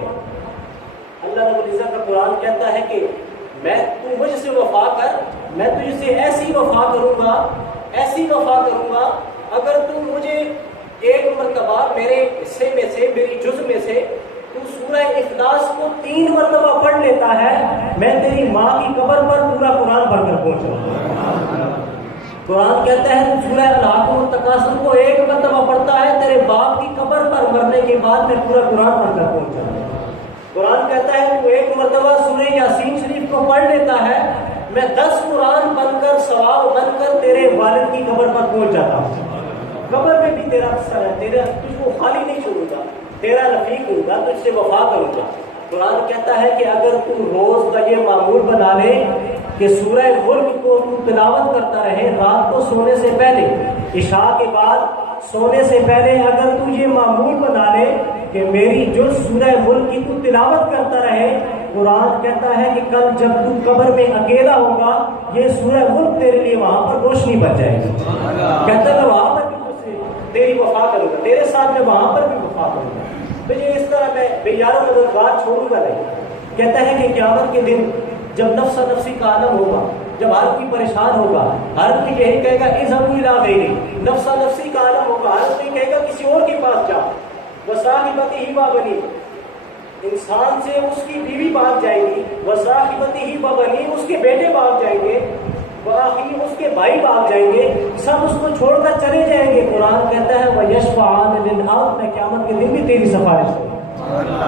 کرے. اللہ رب العزت کا قرآن کہتا ہے کہ تو مجھ سے وفا کر، میں تجھ سے ایسی وفا کروں گا اگر تو مجھے ایک مرتبہ میرے حصے میں سے، میری جز میں سے تو سورہ اخلاص کو 3 مرتبہ پڑھ لیتا ہے، میں تیری ماں کی قبر پر پورا قرآن پڑھ کر پہنچا. قرآن کہتا ہے تو سورہ الحاقم والتکاثر کو 1 مرتبہ پڑھتا ہے، تیرے باپ کی قبر پر مرنے کے بعد میں پورا قرآن پڑھ کر پہنچا. قرآن کہتا ہے تو 1 مرتبہ سورہ یاسین شریف کو پڑھ لیتا ہے، میں 10 قرآن بن کر ثواب بن کر تیرے والد کی قبر پر پہنچ جاتا ہوں. قبر میں بھی تیرا حصہ ہے، تجھ کو خالی نہیں چھوڑوں گا، تیرا رفیق ہوں گا، تجھ سے وفا کروں گا. قرآن کہتا ہے کہ اگر تو روز کا یہ معمول بنا لے کہ سورہ ملک کو تو تلاوت کرتا رہے رات کو سونے سے پہلے، عشاء کے بعد سونے سے پہلے اگر تو یہ معمول بنا لے کہ میری جو سورہ ملک کی تو تلاوت کرتا رہے، قرآن کہتا ہے کہ کل جب تو قبر میں اکیلا ہوگا یہ سورہ ملک تیرے لیے وہاں پر روشنی بن جائے گی. کہتا ہے وہاں پر تیری وفا کروں گا، تیرے ساتھ میں وہاں پر بھی وفا کروں گا. مجھے اس طرح میں بے یاروں مددگار چھوڑوں گا نہیں. کہتا ہے کہ قیامت کے دن جب نفس نفسی کا عالم ہوگا، جب ہر کوئی پریشان ہوگا، ہر کوئی یہی کہے گا اذهبوا الى غیری، نفس نفسی کا عالم ہوگا، ہر کوئی کہے گا کسی اور کے پاس جا. وصاحبته وبنی، انسان سے اس کی بیوی بھاگ جائے گی، وصاحبته وبنی، اس کے بیٹے بھاگ جائیں گے، واخی، اس کے بھائی بھاگ جائیں گے، سب اس کو چھوڑ کر چلے جائیں گے. قرآن کہتا ہے وَيَشْفَعَانِ لِلْعَبْدِ، میں قیامت کے دن بھی تیری سفارش کروں.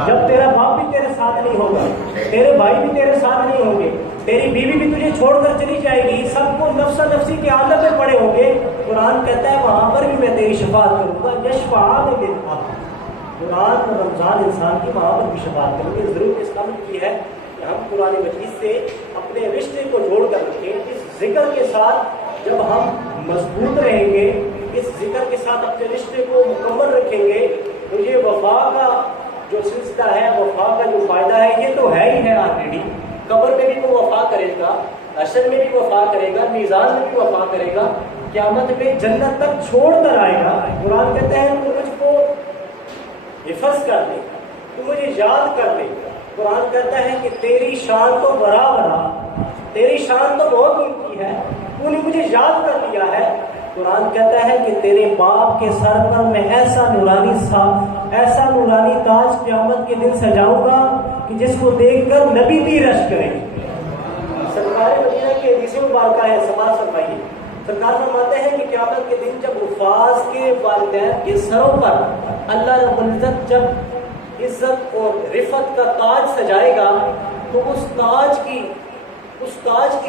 جب تیرا باپ بھی تیرے ساتھ نہیں ہوگا، تیرے بھائی بھی تیرے ساتھ نہیں ہوں گے، تیری بیوی بھی تجھے چھوڑ کر چلی جائے گی، سب کو نفس نفسی کے عالم میں پڑے ہوں گے. قرآن کہتا ہے وہاں پر بھی میں تیری شفاعت کروں گا. یشفعان للعبد، قرآن اور رمضان انسان کی وہاں پر بھی شفاعت کریں گے. ضرور اس عمل کی ہے کہ ہم قرآن مجید سے اپنے رشتے کو جوڑ کر رکھیں. اس ذکر کے ساتھ جب ہم مضبوط رہیں گے، اس ذکر کے ساتھ اپنے رشتے کو مکمل رکھیں گے تو یہ وفا کا جو سلسلہ ہے، وفا کا جو فائدہ ہے یہ تو ہے ہی ہے آلریڈی. قبر میں بھی وہ وفا کرے گا، حشر میں بھی وفا کرے گا، میزان میں بھی وفا کرے گا، قیامت میں جنت تک چھوڑ کر آئے گا. قرآن کہتا ہے تو مجھ کو حفظ کر دے، تو مجھے یاد کر دے. قرآن کہتا ہے کہ تیری شان تو برابر، تیری شان تو بہت اونچی ہے، تو نے مجھے یاد کر لیا ہے. قرآن کہتا ہے کہ تیرے باپ کے سر پر میں ایسا نورانی تاج قیامت کے دن سجاؤں گا کہ جس کو دیکھ کر نبی بھی رشک کرے. سرکار مدینہ کی حدیث مبارکہ ہے، سماعت فرمائیے. سرکار فرماتے ہیں کہ قیامت کے دن جب حفاظ کے والدین کے سروں پر اللہ رب العزت جب عزت اور رفعت کا تاج سجائے گا تو اس تاج کی